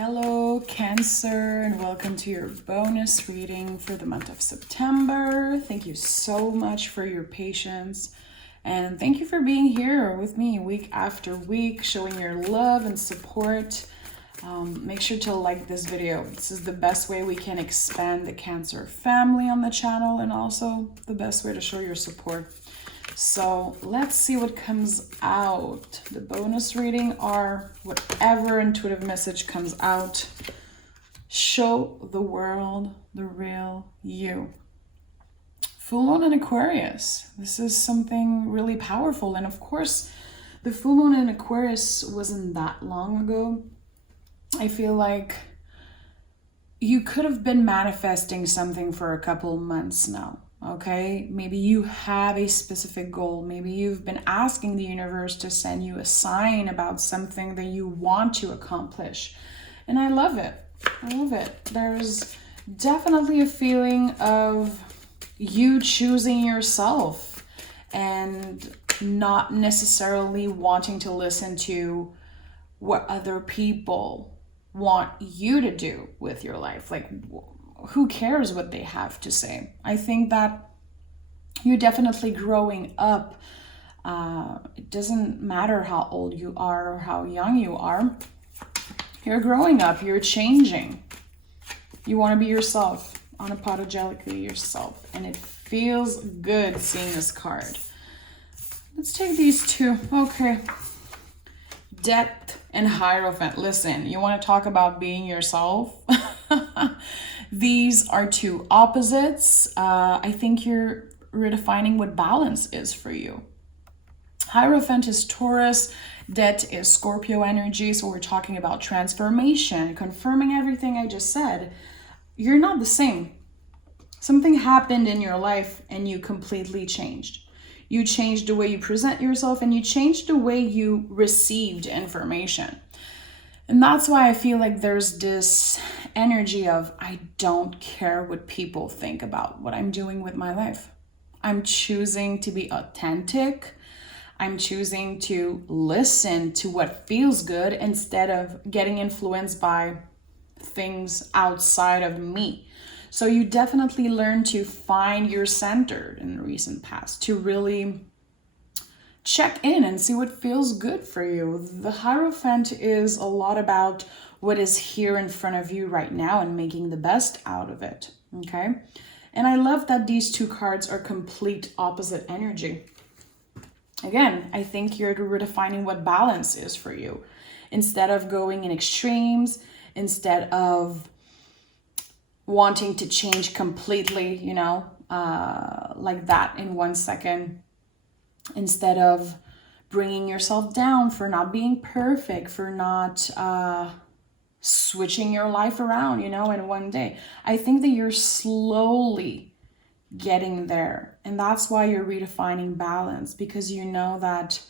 Hello, Cancer, and welcome to your bonus reading for the month of September. Thank you so much for your patience, and thank you for being here with me week after week, showing your love and support. Make sure to like this video. This is the best way we can expand the Cancer family on the channel, and also the best way to show your support. So let's see what comes out. The bonus reading are whatever intuitive message comes out. Show the world the real you. Full moon in Aquarius. This is something really powerful. And of course, the full moon in Aquarius wasn't that long ago. I feel like you could have been manifesting something for a couple months now. Okay, maybe you have a specific goal. Maybe you've been asking the universe to send you a sign about something that you want to accomplish. And I love it. I love it. There's definitely a feeling of you choosing yourself and not necessarily wanting to listen to what other people want you to do with your life. Like, who cares what they have to say? I think that you're definitely growing up. It doesn't matter how old you are or how young you are. You're growing up. You're changing. You want to be yourself, unapologetically yourself. And it feels good seeing this card. Let's take these two. Okay. Death and Hierophant. Listen, you want to talk about being yourself? These are two opposites. I think you're redefining what balance is for you. Hierophant is Taurus, Death is Scorpio energy. So we're talking about transformation, confirming everything I just said. You're not the same. Something happened in your life and you completely changed. You changed the way you present yourself and you changed the way you received information. And that's why I feel like there's this energy of, I don't care what people think about what I'm doing with my life. I'm choosing to be authentic. I'm choosing to listen to what feels good instead of getting influenced by things outside of me. So you definitely learn to find your center in the recent past, to really check in and see what feels good for you. The Hierophant is a lot about what is here in front of you right now and making the best out of it, okay? And I love that these two cards are complete opposite energy. Again, I think you're redefining what balance is for you. Instead of going in extremes, instead of wanting to change completely, like that in 1 second, instead of bringing yourself down for not being perfect, for not switching your life around, in one day. I think that you're slowly getting there. And that's why you're redefining balance, because you know that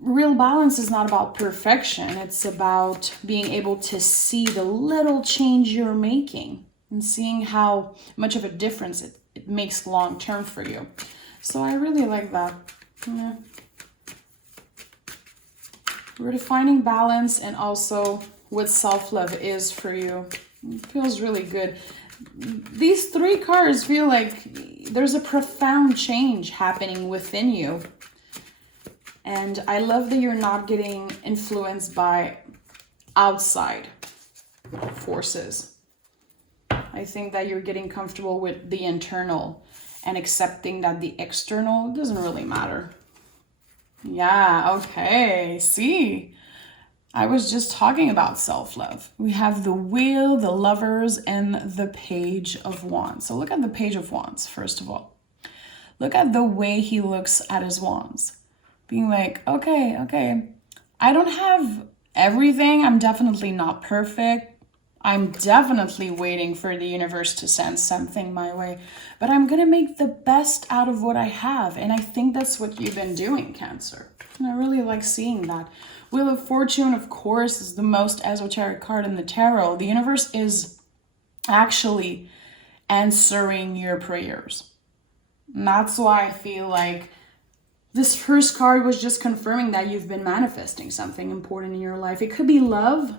real balance is not about perfection. It's about being able to see the little change you're making and seeing how much of a difference it makes long term for you. So I really like that. Yeah. We're defining balance and also what self-love is for you. It feels really good. These three cards feel like there's a profound change happening within you. And I love that you're not getting influenced by outside forces. I think that you're getting comfortable with the internal and accepting that the external doesn't really matter. Yeah, okay. See, I was just talking about self-love. We have the Wheel, the Lovers, and the Page of Wands. So look at the Page of Wands, first of all. Look at the way he looks at his wands. Being like, okay, I don't have everything. I'm definitely not perfect. I'm definitely waiting for the universe to send something my way, but I'm going to make the best out of what I have. And I think that's what you've been doing, Cancer. And I really like seeing that. Wheel of Fortune, of course, is the most esoteric card in the tarot. The universe is actually answering your prayers. And that's why I feel like this first card was just confirming that you've been manifesting something important in your life. It could be love.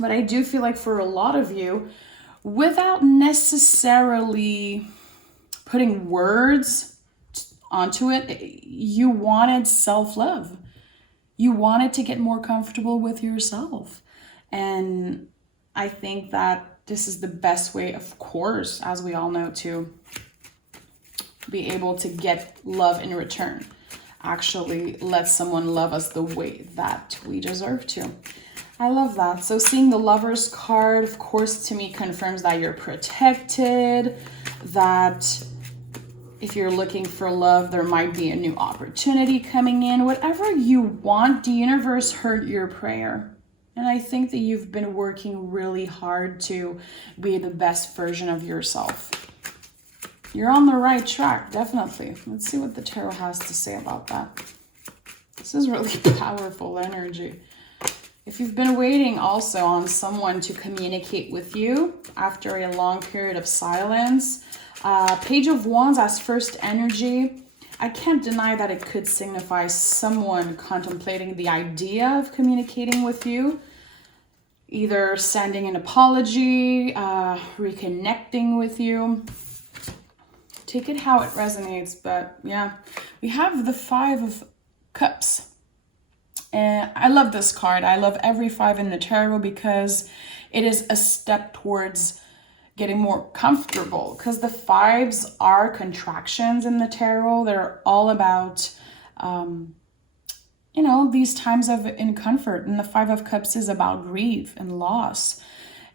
But I do feel like for a lot of you, without necessarily putting words onto it, you wanted self-love. You wanted to get more comfortable with yourself. And I think that this is the best way, of course, as we all know, to be able to get love in return. Actually, let someone love us the way that we deserve to. I love that. So seeing the Lover's card, of course, to me confirms that you're protected, that if you're looking for love, there might be a new opportunity coming in. Whatever you want, the universe heard your prayer. And I think that you've been working really hard to be the best version of yourself. You're on the right track, definitely. Let's see what the tarot has to say about that. This is really powerful energy. If you've been waiting also on someone to communicate with you after a long period of silence, Page of Wands as first energy, I can't deny that it could signify someone contemplating the idea of communicating with you, either sending an apology, reconnecting with you. Take it how it resonates, but yeah, we have the Five of Cups. And I love this card. I love every five in the tarot because it is a step towards getting more comfortable, because the fives are contractions in the tarot. They're all about, these times of discomfort. And the Five of Cups is about grief and loss.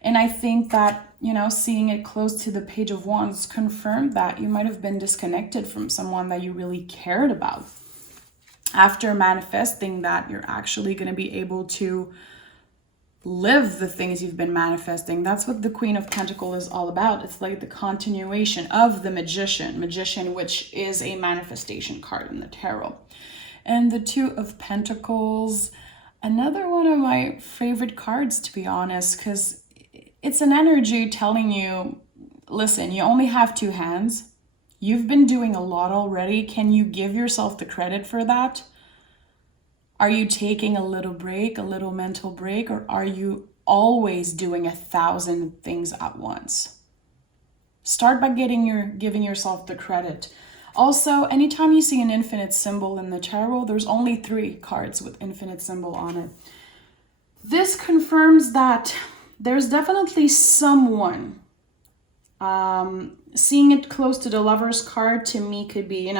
And I think that, seeing it close to the Page of Wands confirmed that you might have been disconnected from someone that you really cared about. After manifesting that, you're actually going to be able to live the things you've been manifesting. That's what the Queen of Pentacles is all about. It's like the continuation of the Magician, which is a manifestation card in the tarot. And the Two of Pentacles, another one of my favorite cards, to be honest, because it's an energy telling you, listen, you only have two hands. You've been doing a lot already. Can you give yourself the credit for that? Are you taking a little break, a little mental break, or are you always doing 1,000 things at once? Start by giving yourself the credit. Also, anytime you see an infinite symbol in the tarot, there's only 3 cards with infinite symbol on it. This confirms that there's definitely someone. Seeing it close to the Lover's card to me could be,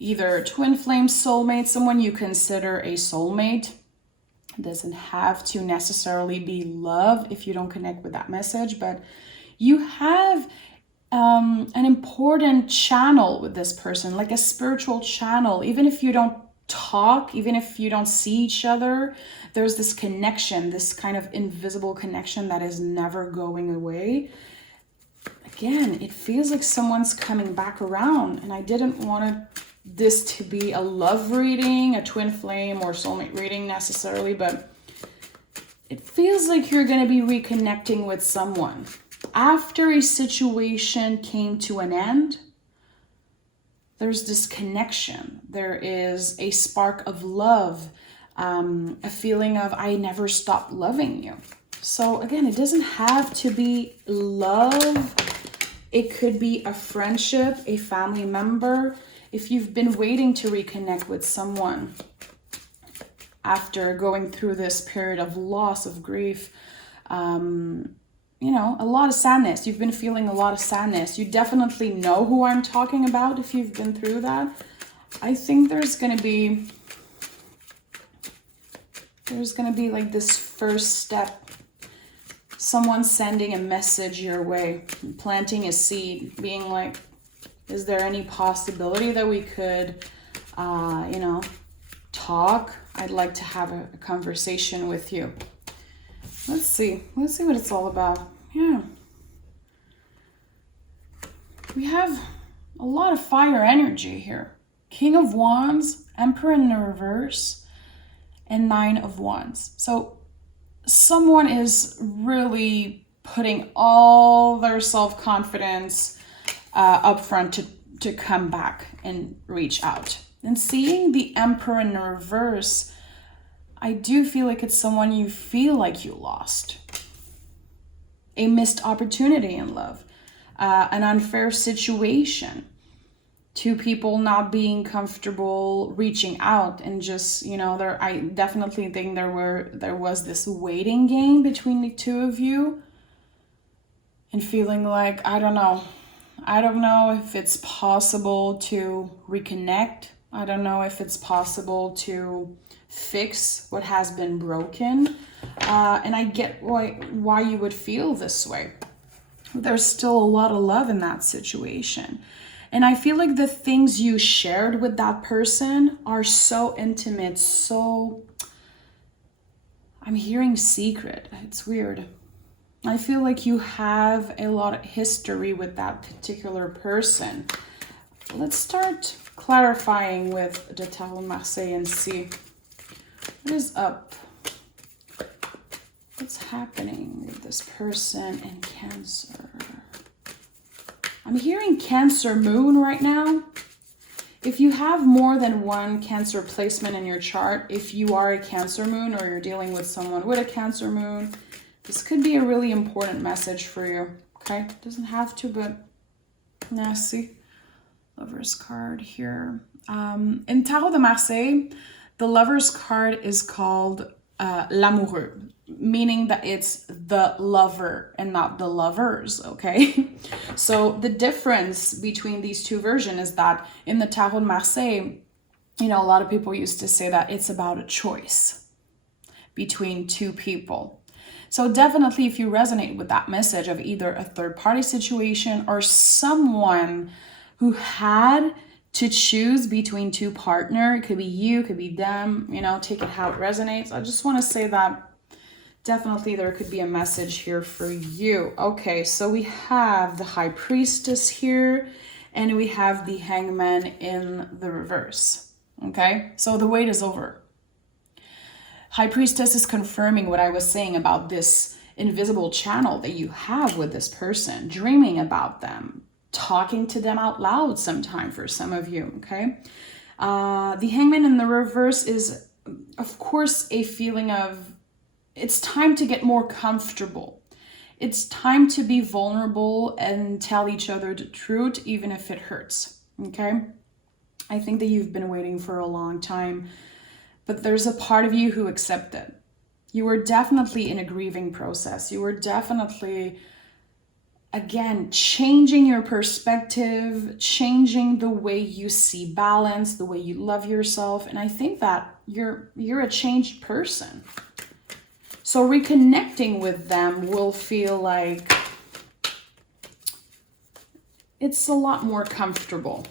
either twin flame soulmate, someone you consider a soulmate. It doesn't have to necessarily be love if you don't connect with that message, but you have an important channel with this person, like a spiritual channel. Even if you don't talk, even if you don't see each other, there's this connection, this kind of invisible connection that is never going away. Again, it feels like someone's coming back around, and I didn't want this to be a love reading, a twin flame or soulmate reading necessarily, but it feels like you're going to be reconnecting with someone. After a situation came to an end, there's this connection. There is a spark of love, a feeling of I never stopped loving you. So again, it doesn't have to be love. It could be a friendship, a family member. If you've been waiting to reconnect with someone after going through this period of loss, of grief, a lot of sadness. You've been feeling a lot of sadness. You definitely know who I'm talking about if you've been through that. I think there's going to be like this first step. Someone sending a message your way, planting a seed, being like, is there any possibility that we could, talk? I'd like to have a conversation with you. Let's see what it's all about. Yeah. We have a lot of fire energy here. King of Wands, Emperor in the reverse, and Nine of Wands. So someone is really putting all their self-confidence up front to come back and reach out. And seeing the Emperor in reverse, I do feel like it's someone you feel like you lost. a missed opportunity in love, an unfair situation, two people not being comfortable reaching out, and just, I definitely think there was this waiting game between the two of you, and feeling like, I don't know if it's possible to reconnect. I don't know if it's possible to fix what has been broken. And I get why you would feel this way. There's still a lot of love in that situation. And I feel like the things you shared with that person are so intimate, so... I'm hearing secret. It's weird. I feel like you have a lot of history with that particular person. Let's start clarifying with the Tarot Marseille and see what is up. What's happening with this person in Cancer? I'm hearing Cancer Moon right now. If you have more than one Cancer placement in your chart, if you are a Cancer Moon or you're dealing with someone with a Cancer Moon, this could be a really important message for you, okay? It doesn't have to, but yeah, see? Lover's card here. In Tarot de Marseille, the Lover's card is called l'amoureux, meaning that it's the lover and not the lovers, okay? So the difference between these two versions is that in the Tarot de Marseille, a lot of people used to say that it's about a choice between two people. So definitely, if you resonate with that message of either a third-party situation or someone who had to choose between two partners, it could be you, it could be them, take it how it resonates. I just want to say that definitely there could be a message here for you. Okay, so we have the High Priestess here, and we have the Hangman in the reverse. Okay, so the wait is over. High Priestess is confirming what I was saying about this invisible channel that you have with this person, dreaming about them, talking to them out loud sometime for some of you, okay? The Hangman in the reverse is, of course, a feeling of it's time to get more comfortable. It's time to be vulnerable and tell each other the truth, even if it hurts, okay? I think that you've been waiting for a long time, but there's a part of you who accepted. You were definitely in a grieving process. You were definitely, again, changing your perspective, changing the way you see balance, the way you love yourself. And I think that you're a changed person. So reconnecting with them will feel like it's a lot more comfortable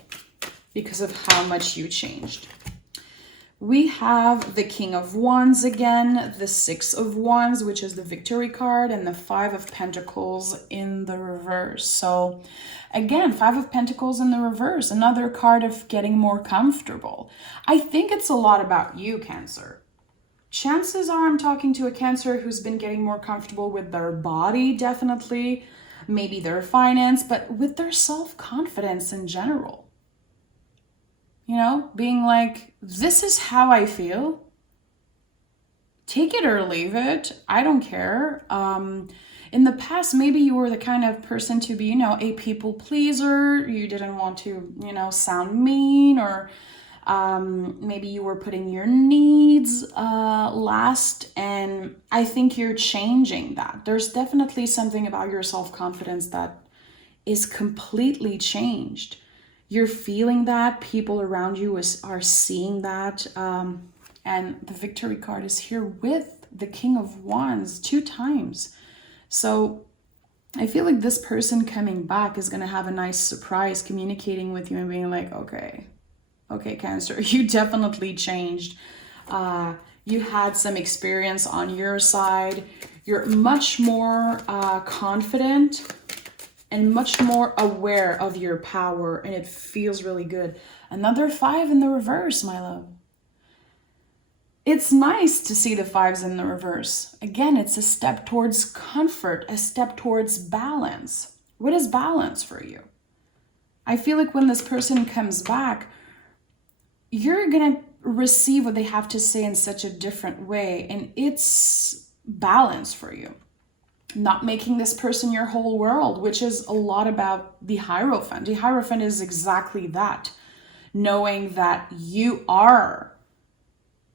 because of how much you changed. We have the King of Wands again, the Six of Wands, which is the Victory card, and the Five of Pentacles in the reverse. So again, Five of Pentacles in the reverse, another card of getting more comfortable. I think it's a lot about you, Cancer. Chances are I'm talking to a Cancer who's been getting more comfortable with their body, definitely, maybe their finance, but with their self-confidence in general. Being like, this is how I feel. Take it or leave it. I don't care. In the past, maybe you were the kind of person to be, a people pleaser. You didn't want to, sound mean, or maybe you were putting your needs last. And I think you're changing that. There's definitely something about your self-confidence that is completely changed. You're feeling that, people around you are seeing that, and the Victory card is here with the King of Wands 2 times. So I feel like this person coming back is going to have a nice surprise, communicating with you and being like, okay, Cancer, you definitely changed. You had some experience on your side. You're much more confident and much more aware of your power, and it feels really good. Another 5 in the reverse, my love. It's nice to see the 5s in the reverse. Again, it's a step towards comfort, a step towards balance. What is balance for you? I feel like when this person comes back, you're gonna receive what they have to say in such a different way, and it's balance for you. not making this person your whole world, which is a lot about the Hierophant. The Hierophant is exactly that. Knowing that you are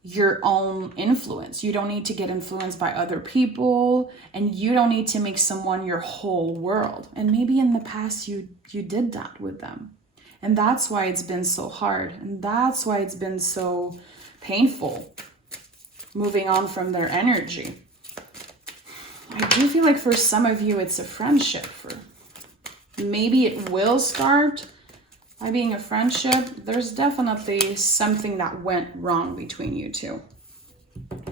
your own influence. You don't need to get influenced by other people, and you don't need to make someone your whole world. And maybe in the past you did that with them. And that's why it's been so hard. And that's why it's been so painful moving on from their energy. I do feel like for some of you, it's a friendship. Maybe it will start by being a friendship. There's definitely something that went wrong between you two.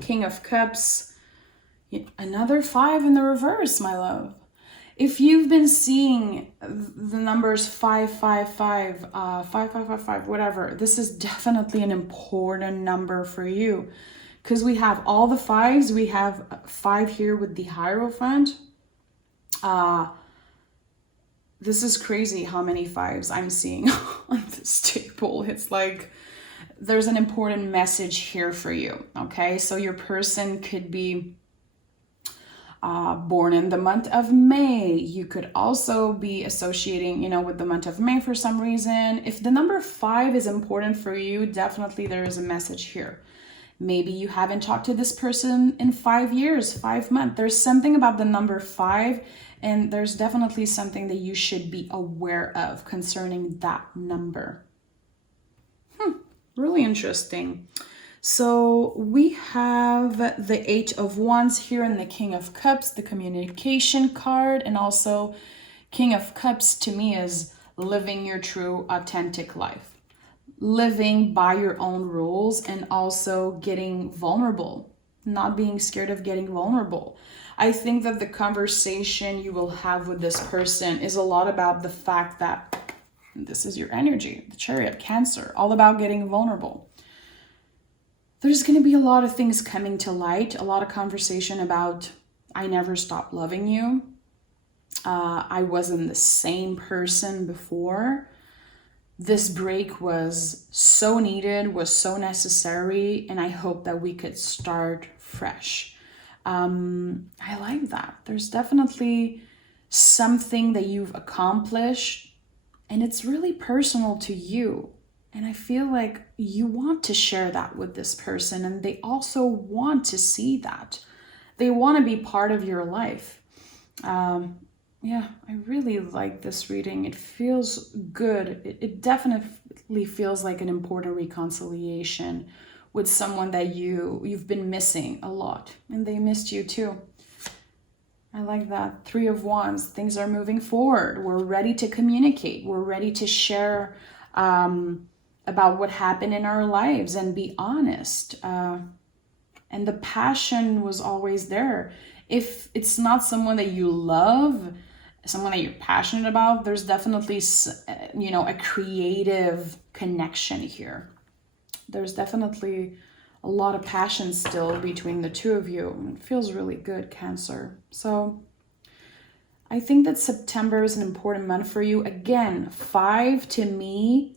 King of Cups, another 5 in the reverse, my love. If you've been seeing the numbers 555, 5555, whatever, this is definitely an important number for you. Because we have all the 5s. We have 5 here with the Hierophant. This is crazy how many 5s I'm seeing on this table. It's like there's an important message here for you, okay? So your person could be born in the month of May. You could also be associating, with the month of May for some reason. If the number 5 is important for you, definitely there is a message here. Maybe you haven't talked to this person in 5 years, 5 months. There's something about the number 5, and there's definitely something that you should be aware of concerning that number. Really interesting. So we have the 8 of Wands here and the King of Cups, the communication card, and also King of Cups to me is living your true authentic life. Living by your own rules and also getting vulnerable, not being scared of getting vulnerable. I think that the conversation you will have with this person is a lot about the fact that this is your energy, the Chariot, Cancer, all about getting vulnerable. There's going to be a lot of things coming to light, a lot of conversation about, I never stopped loving you. I wasn't the same person before. This break was so needed, was so necessary, and I hope that we could start fresh. I like that. There's definitely something that you've accomplished, and it's really personal to you. And I feel like you want to share that with this person, and they also want to see that. They want to be part of your life. Yeah, I really like this reading. It feels good. It definitely feels like an important reconciliation with someone that you've been missing a lot, and they missed you too. I like that. 3 of Wands. Things are moving forward. We're ready to communicate. We're ready to share about what happened in our lives and be honest. And the passion was always there. If it's not someone that you love, someone that you're passionate about, there's definitely, a creative connection here. There's definitely a lot of passion still between the two of you. It feels really good, Cancer. So I think that September is an important month for you. Again, 5 to me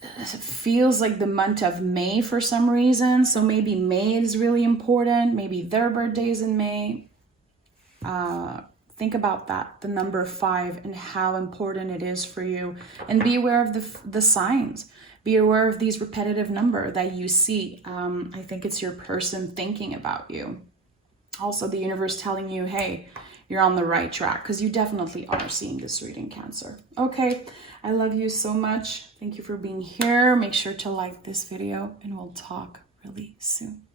feels like the month of May for some reason. So maybe May is really important. Maybe their birthday is in May. Think about that, the number 5 and how important it is for you. And be aware of the signs. Be aware of these repetitive number that you see. I think it's your person thinking about you. Also, the universe telling you, hey, you're on the right track, because you definitely are seeing this reading, Cancer. Okay, I love you so much. Thank you for being here. Make sure to like this video, and we'll talk really soon.